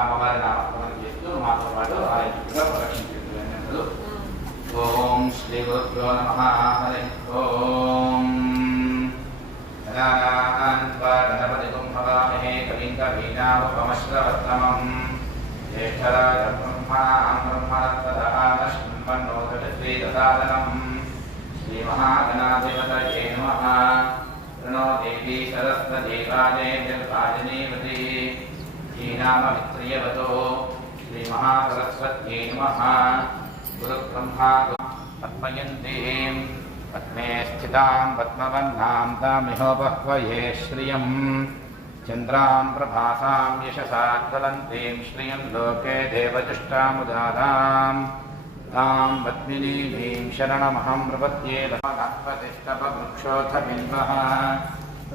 అమ్మవారి నామస్మరణ చేస్తూ మాతో పాటు ఆలయంగా ప్రదక్షించారు. ఓం శ్రీ గురుభ్యో నమః. హరి ఓం గణపతిం హవామహే కవిం కవీనాముపమశ్రవస్తమం జ్యేష్ఠరాజం బ్రహ్మణాం బ్రహ్మణస్పదానశ్వన్నోదశ్రీదసాదనం శ్రీమహాగణాధిపతయే నమః. ప్రణో దేవీ సరస్వతీ వాజేంద్రవాజినీవతి శ్రీనామమిత్రియవతో శ్రీమహాసరస్వత్యై నమః. గురుబ్రహ్మా పద్మయంతీం పద్మే స్థితాం పద్మవన్నాం తామిహోపహ్వయే శ్రియం చంద్రాం ప్రభాసాం యశసా జ్వలంతీం శ్రియం లోకే దేవతుష్టాముదారాం तां पद्मिनीं शरणमहं प्रपद्ये. लक्ष्मणपतिष्ठपवृक्षोऽथ बिल्वः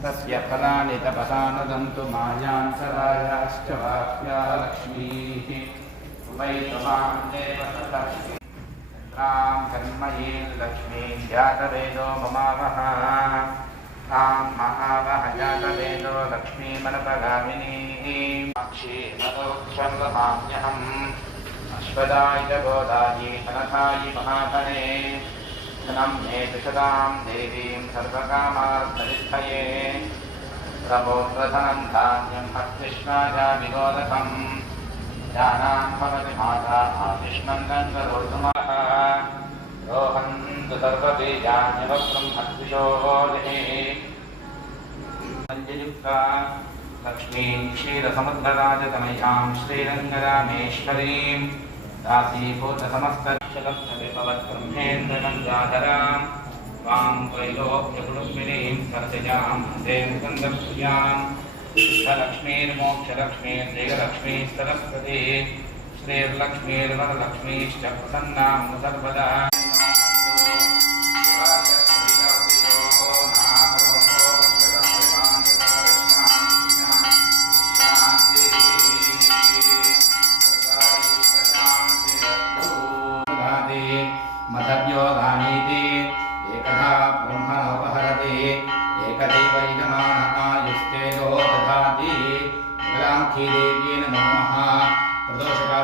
तस्य फलानि तपसा नदन्तु मायां सरायाश्च वाप्या लक्ष्मीः. वै त्वां देव सतश्रीं कर्मयीं लक्ष्मीं जातवेदो ममावः. तां महावः जातवेदो लक्ष्मीमनपगामिनीं क्षीमदोक्षर्वमाम्यहम्. अश्वदाय गोदायि अनथायि महातने धनं मे दुषदां देवीं सर्वकामार्थसिद्धये. प्रभोत्रधनं धान्यं हस्तिष्णाया विगोदकं जानां भवति माता आतिष्णन्दं करोतुमः. रोहन्तु सर्वबीजान्यवक्रं हस्तिशोः मञ्जुयुक्ता लक्ष्मीं क्षीरसमुद्रराजतनयां श्रीरङ्गरामेश्वरीं दासीभूतसमस्तशलब्धविभवद्ब्रह्मेन्द्रगङ्गाधरां त्वां त्रैलोक्यकुटुम्बिनीं सर्जजां हृदयन्दप्रियां सिद्धलक्ष्मीर्मोक्षलक्ष्मीर्जयलक्ष्मी सरस्वती श्रीर्लक्ष्मीर्वरलक्ष्मीश्च प्रसन्नां सर्वदा. मदव्योगानीति एकधा ब्रह्मणोपहरति एकदैव यजमान आयुस्तेजो दधाति. देवी नमो नमः. प्रदोषकाले